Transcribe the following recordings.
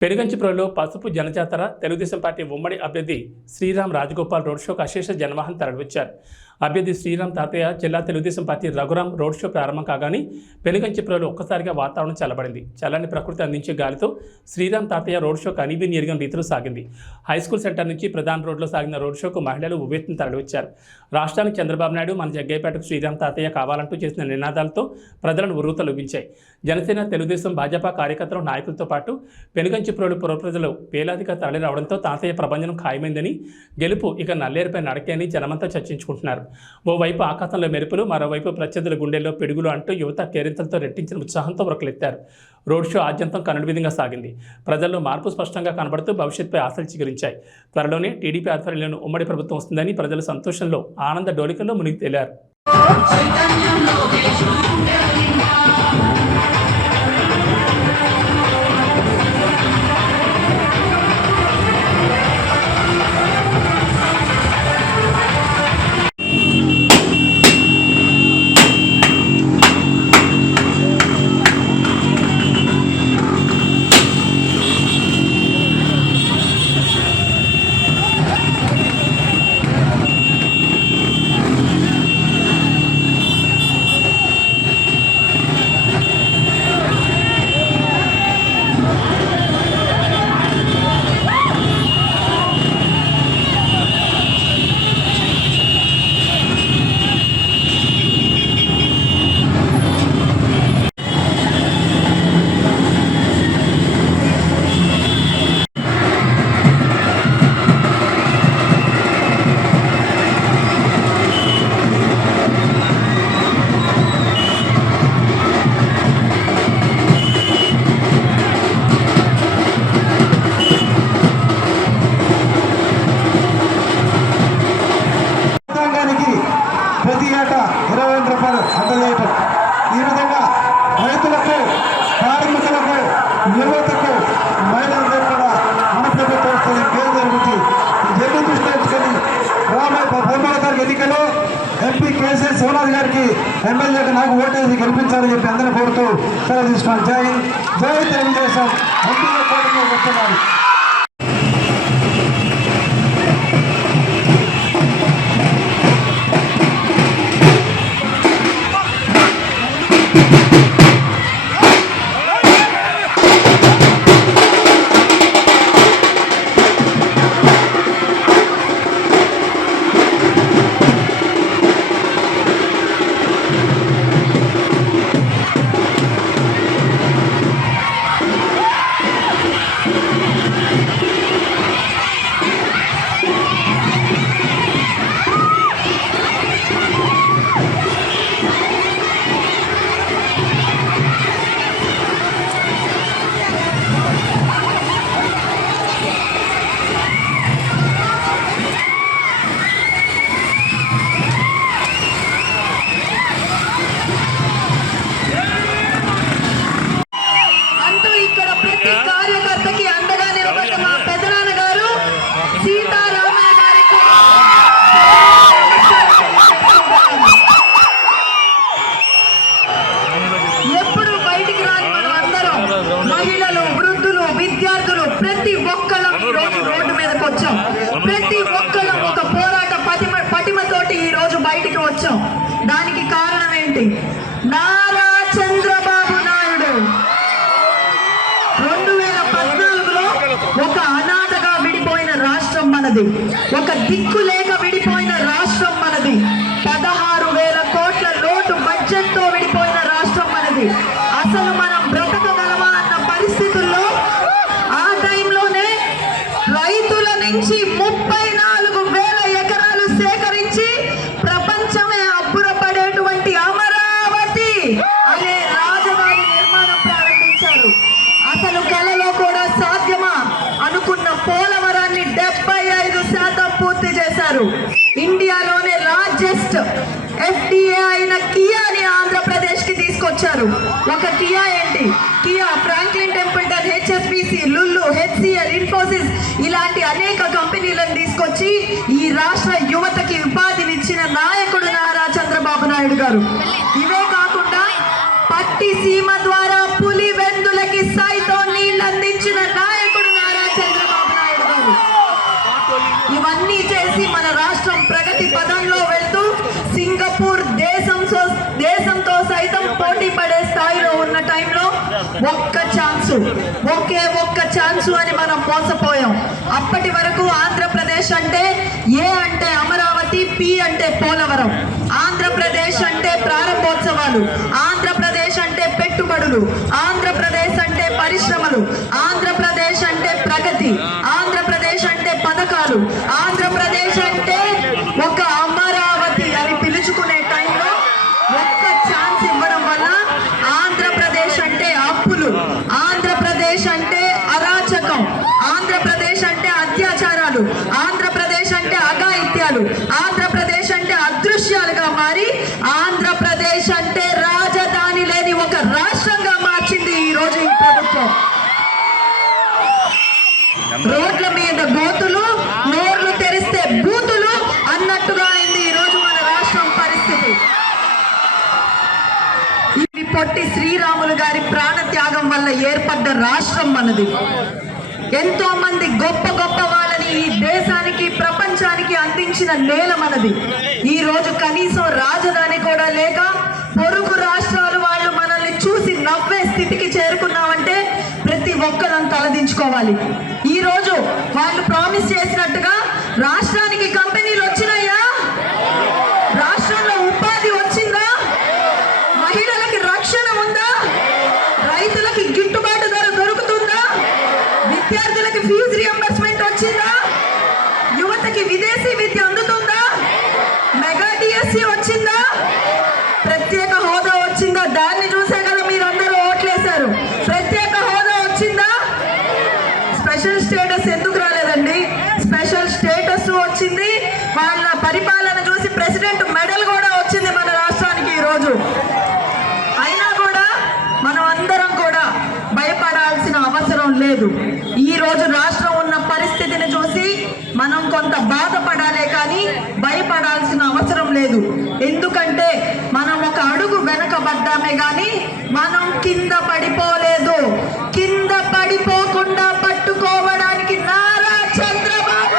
పెనుగంచిప్రోలులో పసుపు జనజాతర తెలుగుదేశం పార్టీ ఉమ్మడి అభ్యర్థి శ్రీరామ్ రాజగోపాల్ రోడ్ షోకు అశేష జనవాహనం తరలివచ్చారు. అభ్యర్థి శ్రీరామ్ తాతయ్య జిల్లా Telugu Desam party Raghuram road show ప్రారంభం కాగానే పెనుగంచిప్రోలు ఒక్కసారిగా వాతావరణం చల్లబడింది. చల్లని ప్రకృతి అందించే గాలితో శ్రీరామ్ తాతయ్య రోడ్ షోకు అనివిని ఎరిగిన రీతిలో సాగింది. హైస్కూల్ సెంటర్ నుంచి ప్రధాన రోడ్లో సాగిన రోడ్ షోకు మహిళలు ఉవ్వెత్తున తరలివచ్చారు. రాష్ట్రానికి చంద్రబాబు నాయుడు మన జగ్గయ్యపేటకు శ్రీరామ్ తాతయ్య కావాలంటూ చేసిన నినాదాలతో ప్రజలను ఉర్రూతలూగించాయి. జనసేన, తెలుగుదేశం, భాజపా కార్యకర్తలు, నాయకులతో పాటు పెనుగంచిప్రోలు పుర ప్రజలు వేలాదిగా తరలి రావడంతో తాతయ్య ప్రభంజనం ఖాయమైందని, గెలుపు ఇక నల్లేరుపై నడకే అని జనమంతా చర్చించుకుంటున్నారు. ఓవైపు ఆకాశంలో మెరుపులు, మరోవైపు ప్రత్యర్థుల గుండెల్లో పిడుగులు అంటూ యువత కేరింతలతో రెట్టించిన ఉత్సాహంతో ఉరకలెత్తారు. రోడ్ షో ఆద్యంతం కనుల విధంగా సాగింది. ప్రజల్లో మార్పు స్పష్టంగా కనబడుతూ భవిష్యత్తుపై ఆశలు చిగురించాయి. త్వరలోనే టీడీపీ ఆధ్వర్యంలో ఉమ్మడి ప్రభుత్వం వస్తుందని ప్రజలు సంతోషంలో ఆనంద డోలికల్లో మునిగి తేలారు. ప్రతి ఏటా 20,000 రూపాయలు అందజేయటం, ఈ విధంగా రైతులకు, కార్మికులకు, యువతకు, మహిళలకు కూడా మన ప్రభుత్వం వస్తుంది. పేరు జరుగుతుంది. జడ్డు దృష్టి ఉంచుకొని బొమ్మల గారి ఎన్నికలో ఎంపీ కేసీఆర్ శివరాజ్ గారికి ఎమ్మెల్యేగా నాకు ఓటేసి గెలిపించాలని చెప్పి అందరూ కోరుతూ సెలవు తీసుకోండి. జై హింద్, జై తెలుగుదేశం. ఎంపీలో కోరిక వస్తున్నారు. మహిళలు, వృద్ధులు, విద్యార్థులు ప్రతి ఒక్కళ్ళం ఈరోజు రోడ్డు మీదకి వచ్చాం. ప్రతి ఒక్కళ్ళం ఒక పోరాట పటిమతోటి ఈ రోజు బయటికి వచ్చాం. దానికి కారణం ఏంటి? నారా చంద్రబాబు నాయుడు 2014లో ఒక అనాథగా విడిపోయిన రాష్ట్రం మనది, ఒక దిక్కు లేక విడిపోయిన రాష్ట్రం మనది, 16,000 కోట్ల లోటు బడ్జెట్ తో విడిపోయిన రాష్ట్రం మనది. అసలు మనం బ్రతకగలమా అన్న పరిస్థితుల్లో ఆ టైంలోనే రైతుల నుంచి 34,000 ఎకరాలు సేకరించి ప్రపంచమే అబ్బురపడేటువంటి అమరావతి అనే రాజధాని నిర్మాణం ప్రారంభించారు. అసలు కలలో కూడా సాధ్యమా అనుకున్న పోలవరాన్ని 75% పూర్తి చేశారు. ఇండియాలోనే లార్జెస్ట్ FTA అయిన కియాని ఆంధ్రప్రదేశ్ కి తీసుకొచ్చారు. ఒక కియా ఏంటి, Kia, Franklin Templeton, HSBC, Lulu, HCL, Infosys ఇలాంటి అనేక కంపెనీలను తీసుకొచ్చి ఈ రాష్ట్ర యువతకి ఉపాధినిచ్చిన నాయకుడు నారా చంద్రబాబు నాయుడు గారు. ఇవే కాకుండా పట్టిసీమ ద్వారా పులివెందులకి సైతం నీళ్లు అందించిన నాయకుడు ఒక్క ఛాన్సు అని మనం మోసపోయాం. అప్పటి వరకు ఆంధ్రప్రదేశ్ అంటే ఏ అంటే అమరావతి, పి అంటే పోలవరం. ఆంధ్రప్రదేశ్ అంటే ప్రారంభోత్సవాలు, ఆంధ్రప్రదేశ్ అంటే పెట్టుబడులు, ఆంధ్రప్రదేశ్ అంటే పరిశ్రమలు, ఆంధ్రప్రదేశ్ అంటే ప్రగతి, ఆంధ్రప్రదేశ్ అంటే పథకాలు, ఆంధ్రప్రదేశ్ అంటే ఒక అమరావతి అని పిలుచుకునే టైంలో ఒక్క ఛాన్స్ ఇవ్వడం వల్ల ఆంధ్రప్రదేశ్ అంటే అప్పులు, ఆంధ్రప్రదేశ్ అంటే అరాచకం, ఆంధ్రప్రదేశ్ అంటే అత్యాచారాలు, ఆంధ్రప్రదేశ్ అంటే అఘాయిత్యాలు, ఆంధ్రప్రదేశ్ అంటే అదృశ్యాలుగా మారి ఆంధ్రప్రదేశ్ అంటే రాజధాని లేని ఒక రాష్ట్రంగా మార్చింది ఈ రోజు ఈ ప్రభుత్వం. రోడ్ల మీద గోతులు, నోర్లు తెరిస్తే బూతులు అన్నట్టుగా అయింది ఈ రోజు మన రాష్ట్రం పరిస్థితి. ఇది పొట్టి శ్రీరాములు గారి ప్రాణ త్యాగం వల్ల ఏర్పడ్డ రాష్ట్రం మనది. ఎంతో మంది గొప్ప గొప్ప వాళ్ళని ఈ దేశానికి, ప్రపంచానికి అందించిన నేల మనది. ఈ రోజు కనీసం రాజధాని కూడా లేక పొరుగు రాష్ట్రాలు వాళ్ళు మనల్ని చూసి నవ్వే స్థితికి చేరుకున్నామంటే ప్రతి ఒక్కరం తలదించుకోవాలి. ఈ రోజు వాళ్ళు ప్రామిస్ చేసినట్టుగా రాష్ట్రానికి కంపెనీలు వచ్చినాయా? రాష్ట్రంలో ఉపాధి వచ్చిందా? మహిళలకి రక్షణ ఉందా? రైతులకి గిట్టుబాటు ధర దొరుకుతుందా? విద్యార్థులకి ఫీజు రియంబర్స్మెంట్ వచ్చిందా? యువతకి విదేశీ విద్య అందుతుందా? మెగా డిఎస్సి వచ్చిందా? ప్రత్యేక హోదా వచ్చిందా? దాన్ని చూసే కదా మీరందరూ ఓట్లేశారు. ప్రత్యేక హోదా వచ్చిందా? స్పెషల్ స్టేటస్ ఎందుకు రాలేదండి? స్పెషల్ స్టేటస్ వచ్చింది. వాళ్ళ పరిపాలన చూసి ప్రెసిడెంట్ మెడల్ కూడా వచ్చింది మన రాష్ట్రానికి ఈ రోజు. అయినా కూడా మనం అందరం కూడా భయపడాల్సిన అవసరం లేదు. ఈ రోజు రాష్ట్రం ఉన్న పరిస్థితిని చూసి మనం కొంత బాధపడాలే కానీ భయపడాల్సిన అవసరం లేదు. ఎందుకంటే మనం ఒక అడుగు వెనకబడ్డామే కానీ మనం కింద పడిపోలేదు. కింద పడిపోకుండా పట్టుకోవడానికి నారా చంద్రబాబు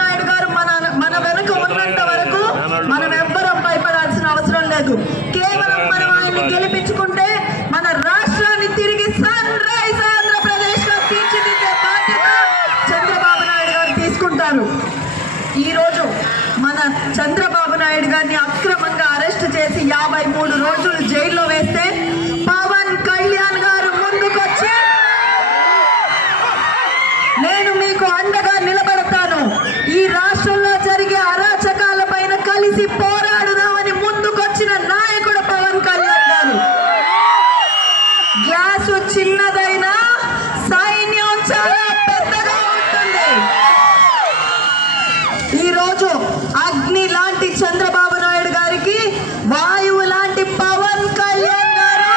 నాయుడు గారు మన వెనుక ఉన్నంత వరకు మనం ఎవ్వరం భయపడాల్సిన అవసరం లేదు. కేవలం మనం ఆయన్ని గెలిపించుకుంటే మన రాష్ట్రాన్ని తిరిగి సన్ రైజ్ ఆంధ్రప్రదేశ్ లో తీర్చిదిద్దే బాధ్యత చంద్రబాబు నాయుడు గారు తీసుకుంటారు. ఈ రోజు మన చంద్రబాబు నాయుడు గారిని అక్రమంగా అరెస్ట్ చేసి 53 రోజులు జైల్లో వేస్తే పవన్ కళ్యాణ్ గారు ముందుకొచ్చి నేను మీకు అండగా నిలబడతాను, ఈ రాష్ట్రంలో జరిగే అరాచకాల పైన కలిసి పోరాడుదామని ముందుకొచ్చిన నాయకుడు పవన్ కళ్యాణ్ గారు. గ్లాసు చిన్నదైనా సైన్యం చాలా పెద్దగా ఉంటుంది. ఈ రోజు అగ్ని లాంటి చంద్రబాబు నాయుడు గారికి వాయువు లాంటి పవన్ కళ్యాణ్ గారు,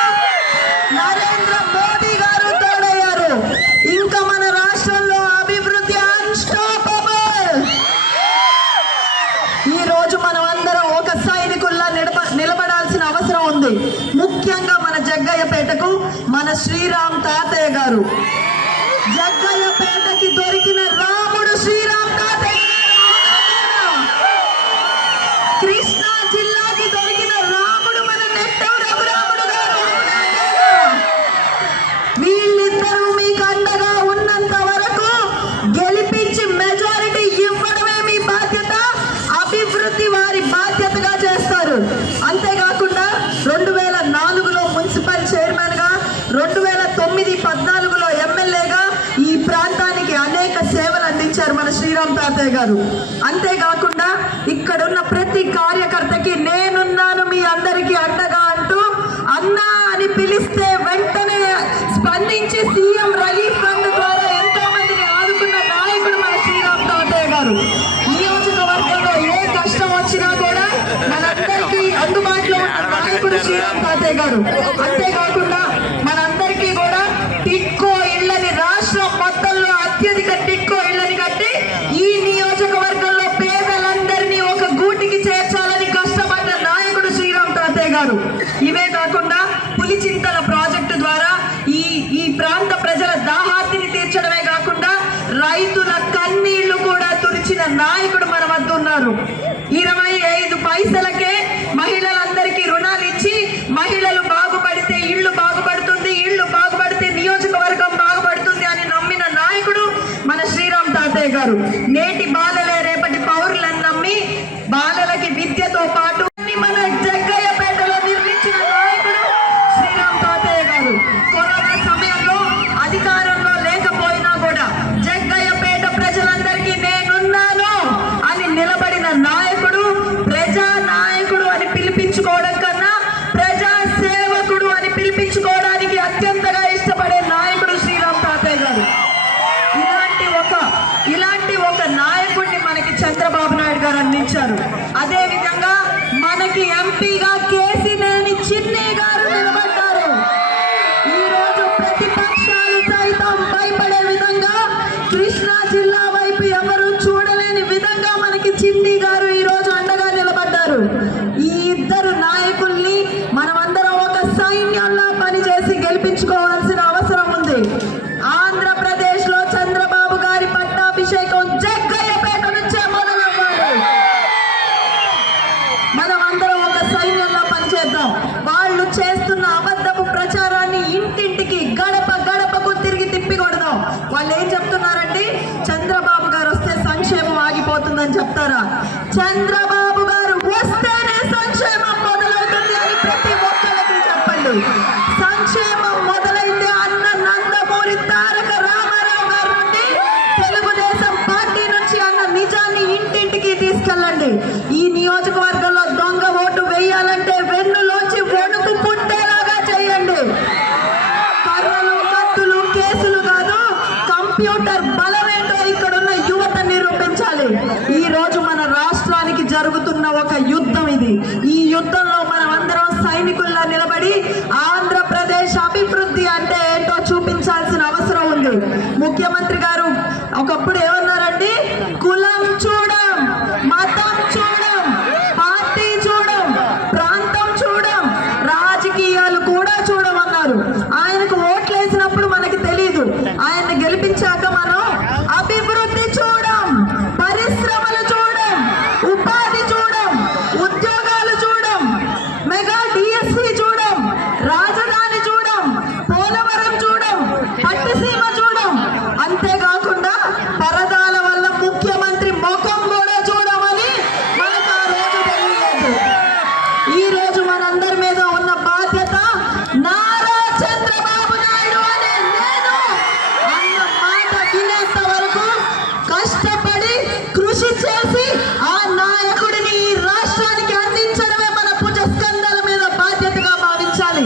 నరేంద్ర మోదీ గారు తోడయ్యారు. ఇంకా మన రాష్ట్రంలో అభివృద్ధి అన్స్టాపబుల్. ఈ రోజు మనం అందరం ఒక సైనికుల్లా నిలబడాల్సిన అవసరం ఉంది. ముఖ్యంగా మన జగ్గయ్యపేటకు మన శ్రీరామ్ తాతయ్య గారు. జగ్గయ్యపేటకి దొరికిన రాముడు శ్రీరామ్ తాతయ్య గారు. కృష్ణా జిల్లాకి దొరికిన రాముడు మన నెట్టూరు రఘురాముడు గారు. వీళ్ళిద్దరూ మీకు అండగా ఉన్నంత వరకు గెలిపించి మెజారిటీ ఇవ్వడమే మీ బాధ్యత. అభివృద్ధి వారి బాధ్యతగా చేస్తారు. అంతేకాకుండా 2004లో మున్సిపల్ చైర్మన్ గా, 2009-14లో ఎమ్మెల్యేగా ఈ ప్రాంతానికి అనేక సేవలు అందించారు మన శ్రీరామ్ తాతయ్య గారు. అంతేకాకుండా ఇక్కడున్న ప్రతి కార్యకర్తకి నేనున్నాను మీ అందరికీ అండగా అంటూ అన్నా అని పిలిస్తే వెంటనే స్పందించి సీఎం రిలీఫ్ ఫండ్ ద్వారా ఎంతో మందిని ఆదుకున్న నాయకుడు మన శ్రీరామ్ తాతయ్య గారు. నియోజకవర్గంలో ఏ కష్టం వచ్చినా కూడా మనందరికీ అందుబాటులో ఉన్న నాయకుడు శ్రీరామ్ తాతయ్య గారు. అంతేకాకుండా మనందరికీ కూడా టిక్కో ఇళ్ళని, రాష్ట్రం మొత్తంలో అత్యధిక టిక్కో ఇళ్ళని కట్టి ఈ నియోజకవర్గంలో పేదలందరినీ ఒక గూటికి చేర్చాలని కష్టపడ్డ నాయకుడు శ్రీరామ్ తాతయ్య గారు. ఇవే కాకుండా పులిచింతల ప్రాజెక్టు ద్వారా ఈ ప్రాంత ప్రజల దాహార్తిని తీర్చడమే కాకుండా రైతుల కన్నీళ్లు కూడా తుడిచిన నాయకుడు మన వద్ద ఉన్నారు. 25 పైసలకే మహిళలందరికీ రుణాలు ఇచ్చి తాతయ్య గారు. నేటి బాలలే రేపటి పౌరులను నమ్మి బాలలకి విద్యతో పాటు మన జగ్గయ్యపేటలో నిర్మించిన నాయకుడు శ్రీరామ్ తాతయ్య గారు. కరోనా సమయంలో అధికారంలో లేకపోయినా కూడా జగ్గయ్యపేట ప్రజలందరికీ నేనున్నాను అని నిలబడిన నాయకుడు, ప్రజా నాయకుడు అని పిలిపించుకోవడం కన్నా ప్రజా సేవకుడు అని పిలిపించుకోవడానికి అత్యంతగా ఇష్టపడే నాయకుడు శ్రీరామ్ తాతయ్య గారు. ఇలాంటి ఒక నాయకుడిని మనకి చంద్రబాబు నాయుడు గారు అందించారు. అదే విధంగా మనకి ఎంపీగా కేసినేని చిన్ని గారు నిలబడ్డారు. ఈ రోజు ప్రతిపక్షాలు సైతం భయపడే విధంగా, కృష్ణా జిల్లా వైపు ఎవరు చూడలేని విధంగా మనకి చిన్ని గారు ఈ రోజు అండగా నిలబడ్డారు. ఈ ఇద్దరు నాయకుల్ని మనమందరం ఒక సైన్యంలా పనిచేసి గెలిపించుకోవాల్సిన అవసరం ఉంది. ఆంధ్రప్రదేశ్ లో చంద్రబాబు గారి పట్టాభిషేకం జగ్గయ్యపేట నుంచే మొదలవ్వాలి. మనం అందరం ఒక సైన్యంలో పనిచేద్దాం. వాళ్ళు చేస్తున్న అబద్ధపు ప్రచారాన్ని ఇంటింటికి, గడప గడపకు తిరిగి తిప్పికొడదాం. వాళ్ళు ఏం చెప్తున్నారండి? చంద్రబాబు గారు వస్తే సంక్షేమం ఆగిపోతుందని చెప్తారా? చంద్రబాబు గారు వస్తేనే సంక్షేమం మొదలవుతుంది అని ప్రతి ఒక్కరికి చెప్పండి. సంక్షేమం మొదలైతే అన్న నందమూరి తారక రామారావు గారు నుండి తెలుగుదేశం పార్టీ నుంచి అన్న నిజాన్ని ఇంటింటికి తీసుకెళ్ళండి. ఈ నియోజకవర్గంలో దొంగ ఓటు వేయాలంటే వెన్నులోంచి వణుకు పుట్టేలాగా చేయండి. కర్రలు, కత్తులు, కేసులు కాదు, కంప్యూటర్ బలమేంటో ఇక్కడున్న యువత నిరూపించాలి. ఈ రోజు మన రాష్ట్రానికి జరుగుతున్న ఒక యుద్ధం ఇది. ఈ యుద్ధంలో మనం అందరం సైనికుల్లా నిలబడి ఆంధ్రప్రదేశ్ అభివృద్ధి అంటే ఏంటో చూపించాల్సిన అవసరం ఉంది. ముఖ్యమంత్రి గారు ఒకప్పుడు ఏమన్నారండి? కులం చూడం, మతం చూడం, పార్టీ చూడం, ప్రాంతం చూడం, రాజకీయాలు కూడా చూడమన్నారు. ఆయనకు ఓట్లు వేసినప్పుడు మనకి తెలియదు. ఆయన్ని గెలిపించాక మనం అభివృద్ధి చూడం, పరిశ్రమలు చూడం, ఉపాధి చూడం, ఉద్యోగాలు చూడం, మెగా డిఎస్సి చూడం, రాజధాని చూడం, పోలవరం చూడం, పట్టిసీమ చూడం. అంతేకాకుండా పరదాల వల్ల ముఖ్యమంత్రి ముఖం కూడా చూడమని మనకు ఆ రోజు తెలియలేదు. ఈ రోజు మనందరి మీద ఉన్న బాధ్యత నారా చంద్రబాబు నాయుడు అనే నేను అన్న మాట వినేంత వరకు కష్టపడి కృషి చేసి ఆ నాయకుడిని ఈ రాష్ట్రానికి అందించడమే మన భుజస్కంధాల మీద బాధ్యతగా భావించాలి.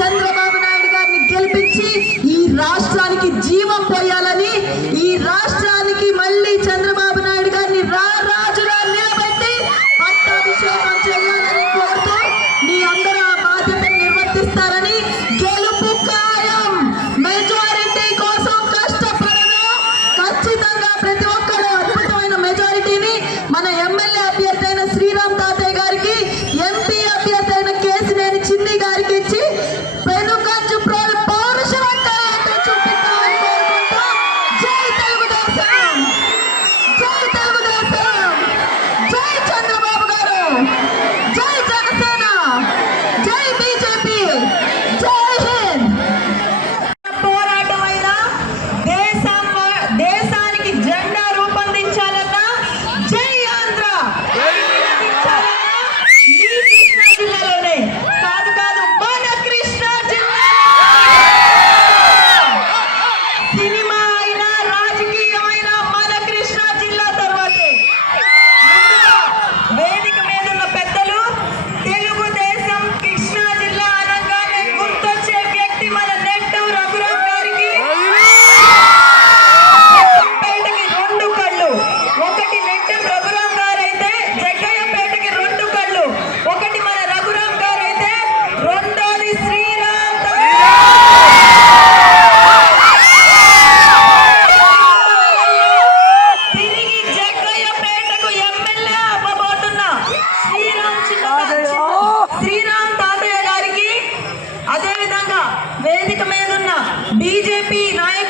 చంద్రబాబు నాయుడు గారిని గెలిపించి ఈ రాష్ట్రానికి జీవం పోయాలని, ఈ రాష్ట్రానికి మళ్ళీ చంద్రబాబు నాయుడు గారిని రాజుగా నిలబెట్టి పట్టాభిషేకం చేయాలని కోరుతూ మీ అందరూ ఆ బాధ్యతను నిర్వర్తిస్తారని, గెలుపు ఖాయం. మెజారిటీ కోసం కష్టపడను. ఖచ్చితంగా ప్రతి ఒక్కరు అద్భుతమైన మెజారిటీని మన ఎమ్మెల్యే అభ్యర్థి అయిన శ్రీరామ్ తాతయ్య గారికి, ఎంపీ అభ్యర్థి అయిన కేసినేని చిన్ని గారికి ఇచ్చి పెనుకంచు పౌరుషం అంటే ఏంటో చూపిద్దామని కోరుకుంటూ జై తెలుగుదేశం, జై తెలుగుదేశం, జై చంద్రబాబు గారు, జై జనసేన, జై బీజేపీ, జై హింద్. పోరాటమైన దేశానికి జెండా రూపొందించాలన్నా జై ఆంధ్ర రూపొందించాలన్నా మీ కృష్ణా జిల్లాలోనే కాదు మన కృష్ణా జిల్లా. సినిమా అయినా రాజకీయమైన మన కృష్ణా జిల్లా తర్వాతే. ముందుగా వేదిక మీద ఉన్న పెద్దలు, తెలుగుదేశం కృష్ణా జిల్లా అనగానే గుర్తొచ్చే వ్యక్తి మన నెట్టూరు రఘురామ్ గారికి. జగ్గయ్యపేటకి రెండు కళ్ళు. ఒకటి నెట్టూరు రఘురామ్ గారు అయితే జగ్గయ్యపేటకి రెండు కళ్ళు. ఒకటి మన రఘురామ్ గారు అయితే రెండోది శ్రీరామ్ తిరిగి జగ్గయ్యపేటకు ఎమ్మెల్యే అవ్వబోతున్న శ్రీరామ్ తాతయ్య గారికి, అదేవిధంగా వేదిక మీద ఉన్న బీజేపీ నాయకులు